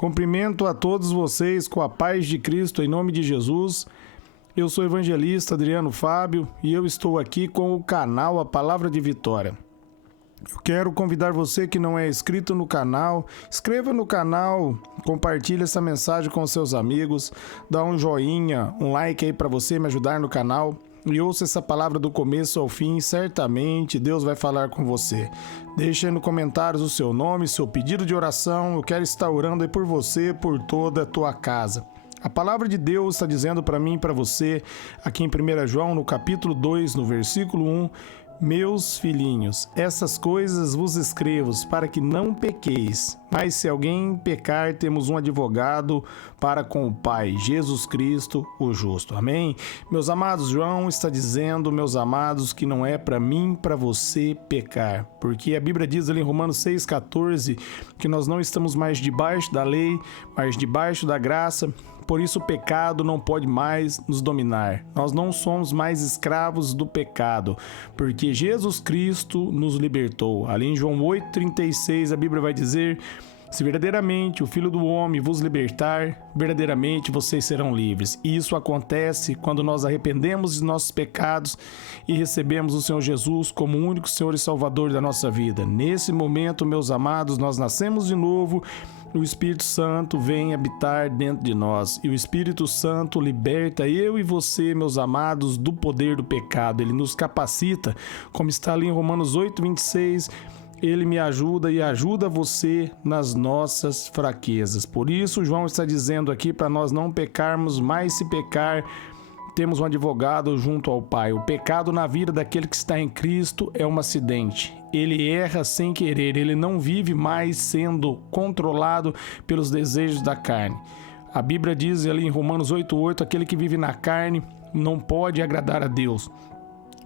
Cumprimento a todos vocês com a paz de Cristo em nome de Jesus. Eu sou o evangelista Adriano Fábio e eu estou aqui com o canal A Palavra de Vitória. Eu quero convidar você que não é inscrito no canal, inscreva no canal, compartilhe essa mensagem com seus amigos, dá um joinha, um like aí para você me ajudar no canal. E ouça essa palavra do começo ao fim, certamente Deus vai falar com você. Deixe aí nos comentários o seu nome, seu pedido de oração, eu quero estar orando aí por você, por toda a tua casa. A palavra de Deus está dizendo para mim e para você, aqui em 1 João, no capítulo 2, no versículo 1, meus filhinhos, essas coisas vos escrevo para que não pequeis. Mas se alguém pecar, temos um advogado para com o Pai, Jesus Cristo, o justo. Amém? Meus amados, João está dizendo, meus amados, que não é para mim, para você pecar. Porque a Bíblia diz ali em Romanos 6,14 que nós não estamos mais debaixo da lei, mas debaixo da graça. Por isso o pecado não pode mais nos dominar. Nós não somos mais escravos do pecado, porque Jesus Cristo nos libertou. Ali em João 8,36 a Bíblia vai dizer: se verdadeiramente o Filho do Homem vos libertar, verdadeiramente vocês serão livres. E isso acontece quando nós arrependemos de nossos pecados e recebemos o Senhor Jesus como o único Senhor e Salvador da nossa vida. Nesse momento, meus amados, nós nascemos de novo. O Espírito Santo vem habitar dentro de nós. E o Espírito Santo liberta eu e você, meus amados, do poder do pecado. Ele nos capacita, como está ali em Romanos 8,26. Ele me ajuda e ajuda você nas nossas fraquezas. Por isso, João está dizendo aqui para nós não pecarmos, mas se pecar, temos um advogado junto ao Pai. O pecado na vida daquele que está em Cristo é um acidente. Ele erra sem querer, ele não vive mais sendo controlado pelos desejos da carne. A Bíblia diz ali em Romanos 8,8, aquele que vive na carne não pode agradar a Deus.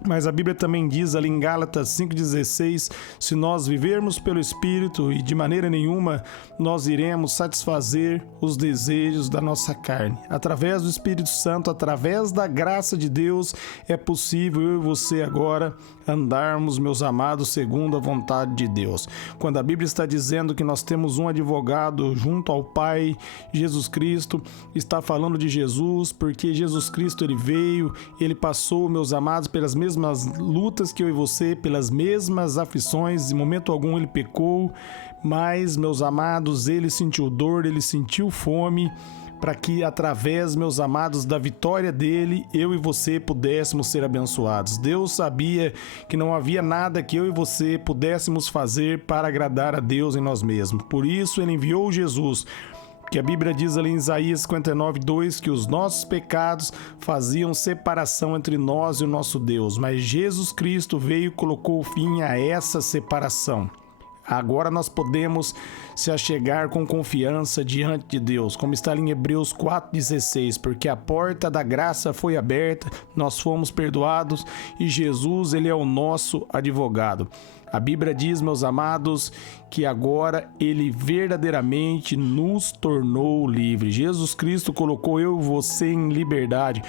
Mas a Bíblia também diz ali em Gálatas 5,16, se nós vivermos pelo Espírito e de maneira nenhuma nós iremos satisfazer os desejos da nossa carne. Através do Espírito Santo, através da graça de Deus, é possível eu e você agora andarmos, meus amados, segundo a vontade de Deus. Quando a Bíblia está dizendo que nós temos um advogado junto ao Pai, Jesus Cristo, está falando de Jesus, porque Jesus Cristo ele veio, ele passou, meus amados, pelas mesmas lutas que eu e você, pelas mesmas aflições, em momento algum ele pecou, mas, meus amados, ele sentiu dor, ele sentiu fome, para que através, meus amados, da vitória dele, eu e você pudéssemos ser abençoados. Deus sabia que não havia nada que eu e você pudéssemos fazer para agradar a Deus em nós mesmos. Por isso ele enviou Jesus, que a Bíblia diz ali em Isaías 59,2 que os nossos pecados faziam separação entre nós e o nosso Deus, mas Jesus Cristo veio e colocou fim a essa separação. Agora nós podemos se achegar com confiança diante de Deus, como está ali em Hebreus 4,16, porque a porta da graça foi aberta, nós fomos perdoados e Jesus ele é o nosso advogado. A Bíblia diz, meus amados, que agora ele verdadeiramente nos tornou livres. Jesus Cristo colocou eu e você em liberdade.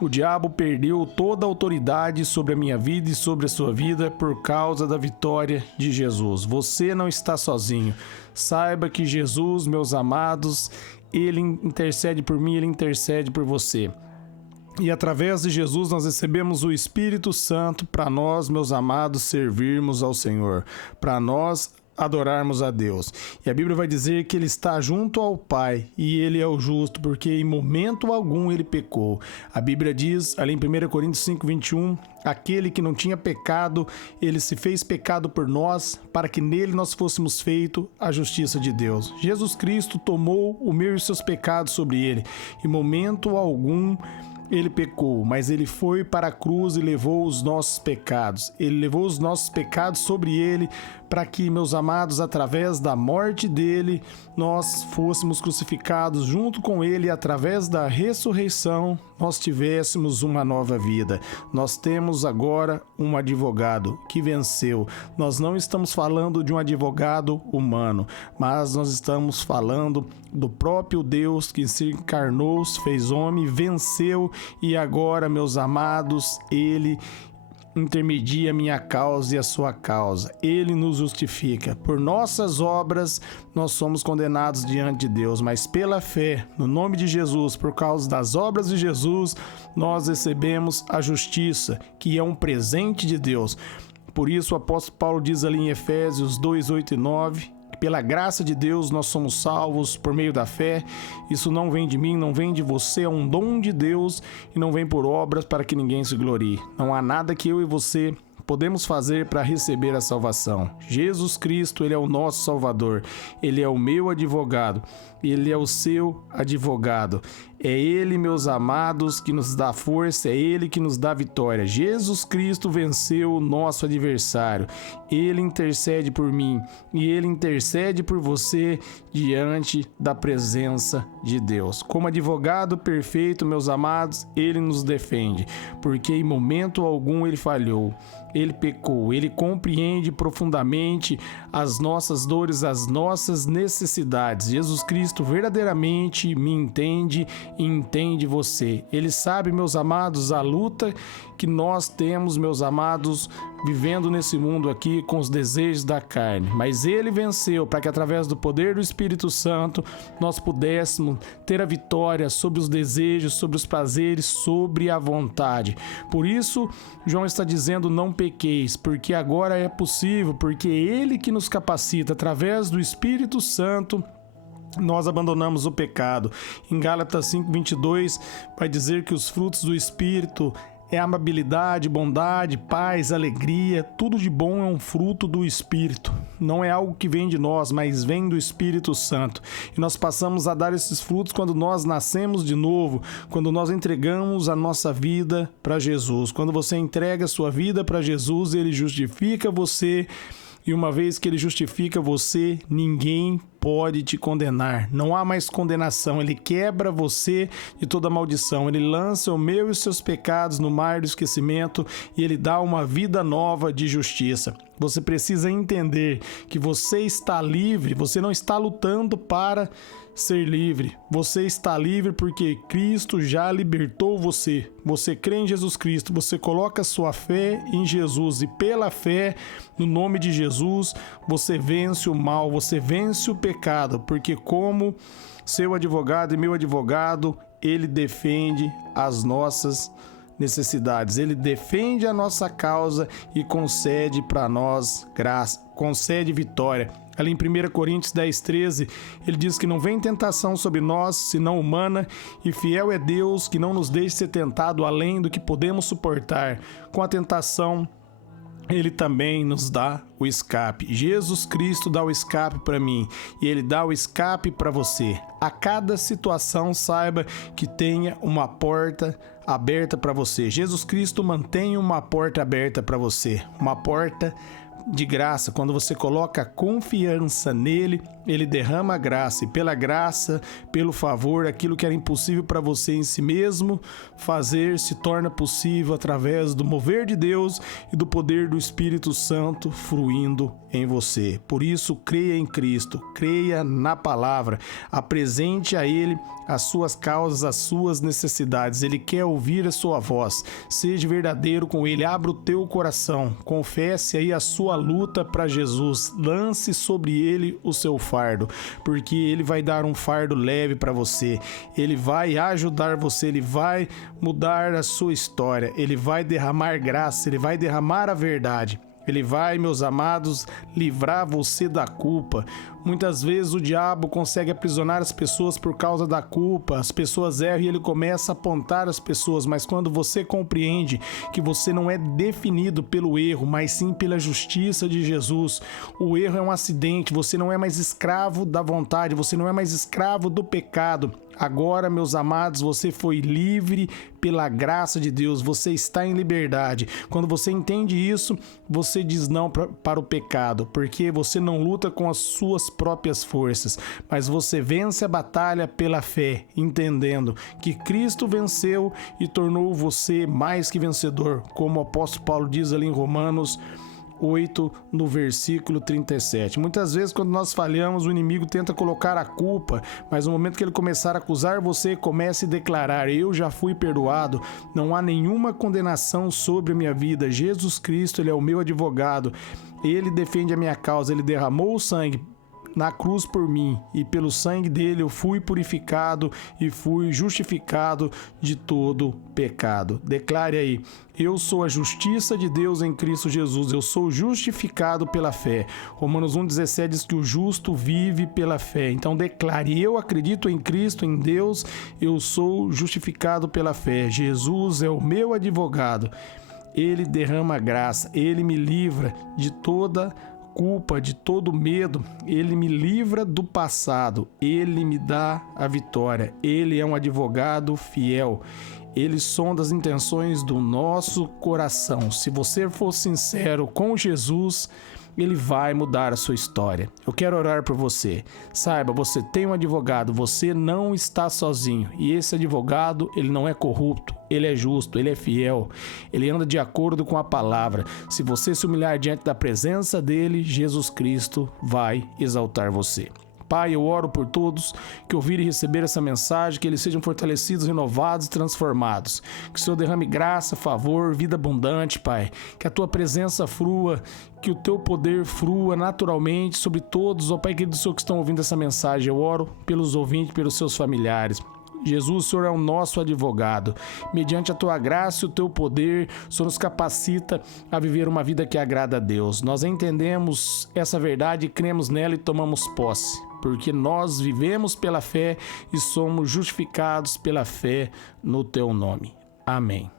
O diabo perdeu toda a autoridade sobre a minha vida e sobre a sua vida por causa da vitória de Jesus. Você não está sozinho. Saiba que Jesus, meus amados, ele intercede por mim, ele intercede por você. E através de Jesus nós recebemos o Espírito Santo para nós, meus amados, servirmos ao Senhor, para nós adorarmos a Deus. E a Bíblia vai dizer que ele está junto ao Pai e ele é o justo, porque em momento algum ele pecou. A Bíblia diz, ali em 1 Coríntios 5,21, aquele que não tinha pecado, ele se fez pecado por nós, para que nele nós fôssemos feito a justiça de Deus. Jesus Cristo tomou o meu e os seus pecados sobre ele. Em momento algum ele pecou, mas ele foi para a cruz e levou os nossos pecados. Ele levou os nossos pecados sobre ele, para que, meus amados, através da morte dele, nós fôssemos crucificados junto com ele e através da ressurreição nós tivéssemos uma nova vida. Nós temos agora um advogado que venceu. Nós não estamos falando de um advogado humano, mas nós estamos falando do próprio Deus que se encarnou, se fez homem, venceu e agora, meus amados, ele intermedia a minha causa e a sua causa. Ele nos justifica. Por nossas obras, nós somos condenados diante de Deus, mas pela fé, no nome de Jesus, por causa das obras de Jesus, nós recebemos a justiça, que é um presente de Deus. Por isso o apóstolo Paulo diz ali em Efésios 2, 8 e 9, que pela graça de Deus nós somos salvos por meio da fé. Isso não vem de mim, não vem de você, é um dom de Deus e não vem por obras para que ninguém se glorie. Não há nada que eu e você podemos fazer para receber a salvação. Jesus Cristo, Ele é o nosso Salvador, Ele é o meu advogado, Ele é o seu advogado. É Ele, meus amados, que nos dá força, é Ele que nos dá vitória. Jesus Cristo venceu o nosso adversário. Ele intercede por mim e Ele intercede por você diante da presença de Deus. Como advogado perfeito, meus amados, Ele nos defende, porque em momento algum Ele falhou. Ele pecou, Ele compreende profundamente as nossas dores, as nossas necessidades. Jesus Cristo verdadeiramente me entende e entende você. Ele sabe, meus amados, a luta que nós temos, meus amados, vivendo nesse mundo aqui com os desejos da carne. Mas Ele venceu para que através do poder do Espírito Santo nós pudéssemos ter a vitória sobre os desejos, sobre os prazeres, sobre a vontade. Por isso, João está dizendo: não pequeis, porque agora é possível, porque é Ele que nos capacita através do Espírito Santo. Nós abandonamos o pecado. Em Gálatas 5:22 vai dizer que os frutos do Espírito é amabilidade, bondade, paz, alegria. Tudo de bom é um fruto do Espírito. Não é algo que vem de nós, mas vem do Espírito Santo. E nós passamos a dar esses frutos quando nós nascemos de novo, quando nós entregamos a nossa vida para Jesus. Quando você entrega a sua vida para Jesus, Ele justifica você. E uma vez que Ele justifica você, ninguém pode te condenar. Não há mais condenação. Ele quebra você de toda maldição. Ele lança o meu e os seus pecados no mar do esquecimento e Ele dá uma vida nova de justiça. Você precisa entender que você está livre. Você não está lutando para ser livre. Você está livre porque Cristo já libertou você. Você crê em Jesus Cristo, você coloca sua fé em Jesus e pela fé, no nome de Jesus, você vence o mal, você vence o pecado, porque como seu advogado e meu advogado, Ele defende as nossas necessidades. Ele defende a nossa causa e concede para nós graça, concede vitória. Ali em 1 Coríntios 10:13, ele diz que não vem tentação sobre nós, senão humana, e fiel é Deus que não nos deixe ser tentado além do que podemos suportar. Com a tentação, Ele também nos dá o escape. Jesus Cristo dá o escape para mim e Ele dá o escape para você. A cada situação, saiba que tenha uma porta aberta para você. Jesus Cristo mantém uma porta aberta para você, uma porta de graça. Quando você coloca confiança nele, Ele derrama a graça, e pela graça, pelo favor, aquilo que era impossível para você em si mesmo fazer se torna possível através do mover de Deus e do poder do Espírito Santo fluindo em você. Por isso, creia em Cristo, creia na palavra, apresente a Ele as suas causas, as suas necessidades. Ele quer ouvir a sua voz. Seja verdadeiro com Ele, abra o teu coração, confesse aí a sua luta para Jesus, lance sobre Ele o seu fardo, porque Ele vai dar um fardo leve para você, Ele vai ajudar você, Ele vai mudar a sua história, Ele vai derramar graça, Ele vai derramar a verdade. Ele vai, meus amados, livrar você da culpa. Muitas vezes o diabo consegue aprisionar as pessoas por causa da culpa. As pessoas erram e ele começa a apontar as pessoas, mas quando você compreende que você não é definido pelo erro, mas sim pela justiça de Jesus, o erro é um acidente, você não é mais escravo da vontade, você não é mais escravo do pecado. Agora, meus amados, você foi livre pela graça de Deus, você está em liberdade. Quando você entende isso, você diz não para o pecado, porque você não luta com as suas próprias forças, mas você vence a batalha pela fé, entendendo que Cristo venceu e tornou você mais que vencedor, como o apóstolo Paulo diz ali em Romanos 8, no versículo 37. Muitas vezes, quando nós falhamos, o inimigo tenta colocar a culpa, mas no momento que ele começar a acusar você, comece a declarar: eu já fui perdoado, não há nenhuma condenação sobre a minha vida. Jesus Cristo, ele é o meu advogado, ele defende a minha causa, ele derramou o sangue na cruz por mim, e pelo sangue dele eu fui purificado e fui justificado de todo pecado. Declare aí: eu sou a justiça de Deus em Cristo Jesus, eu sou justificado pela fé. Romanos 1,17 diz que o justo vive pela fé. Então declare: eu acredito em Cristo, em Deus, eu sou justificado pela fé. Jesus é o meu advogado, ele derrama graça, ele me livra de toda culpa, de todo medo, ele me livra do passado, ele me dá a vitória, ele é um advogado fiel, ele sonda as intenções do nosso coração. Se você for sincero com Jesus, ele vai mudar a sua história. Eu quero orar por você. Saiba, você tem um advogado, você não está sozinho. E esse advogado, ele não é corrupto, ele é justo, ele é fiel, ele anda de acordo com a palavra. Se você se humilhar diante da presença dele, Jesus Cristo vai exaltar você. Pai, eu oro por todos que ouvirem e receber essa mensagem, que eles sejam fortalecidos, renovados e transformados. Que o Senhor derrame graça, favor, vida abundante, Pai. Que a Tua presença frua, que o Teu poder frua naturalmente sobre todos, ó Pai querido, Senhor, que estão ouvindo essa mensagem. Eu oro pelos ouvintes, pelos seus familiares. Jesus, o Senhor é o nosso advogado. Mediante a Tua graça e o Teu poder, o Senhor nos capacita a viver uma vida que agrada a Deus. Nós entendemos essa verdade, cremos nela e tomamos posse, porque nós vivemos pela fé e somos justificados pela fé no Teu nome. Amém.